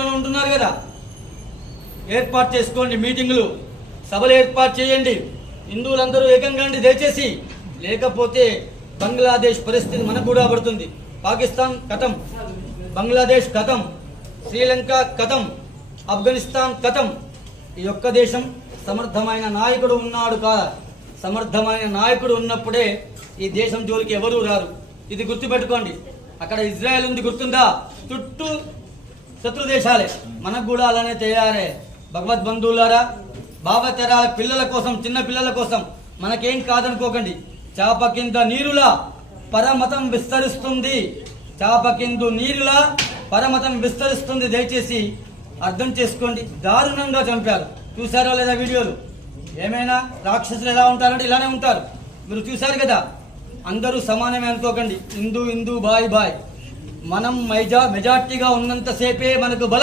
ఉంటున్నారు కదా, ఏర్పాటు చేసుకోండి. మీటింగులు, సభలు ఏర్పాటు చేయండి. హిందువులందరూ ఏకంగా దయచేసి, లేకపోతే బంగ్లాదేశ్ పరిస్థితి మనకు కూడా పడుతుంది. పాకిస్తాన్ కథం, బంగ్లాదేశ్ కథం, శ్రీలంక కథం, ఆఫ్ఘనిస్తాన్ కథం. ఈ ఒక్క దేశం సమర్థమైన నాయకుడు ఉన్నాడు కాదా? సమర్థమైన నాయకుడు ఉన్నప్పుడే ఈ దేశం జోలికి ఎవరూ రారు. ఇది గుర్తుపెట్టుకోండి. అక్కడ ఇజ్రాయెల్ ఉంది, గుర్తుందా? చుట్టూ శత్రు దేశాలే. మనకు కూడా అలానే తయారే. భగవద్బంధువులారా, భావతరాల పిల్లల కోసం, చిన్న పిల్లల కోసం మనకేం కాదనుకోకండి. చాప కింద నీరులా పరమతం విస్తరిస్తుంది. చాప కింద నీరులా పరమతం విస్తరిస్తుంది. దయచేసి అర్థం చేసుకోండి. దారుణంగా చంపారు. చూసారో లేదా వీడియోలు? ఏమైనా రాక్షసులు ఎలా ఉంటారంటే ఇలానే ఉంటారు. మీరు చూశారు కదా. అందరూ సమానమే అనుకోకండి. హిందూ హిందూ బాయ్ బాయ్. మనం మెజార్టీగా ఉన్నంతసేపే మనకు బలం.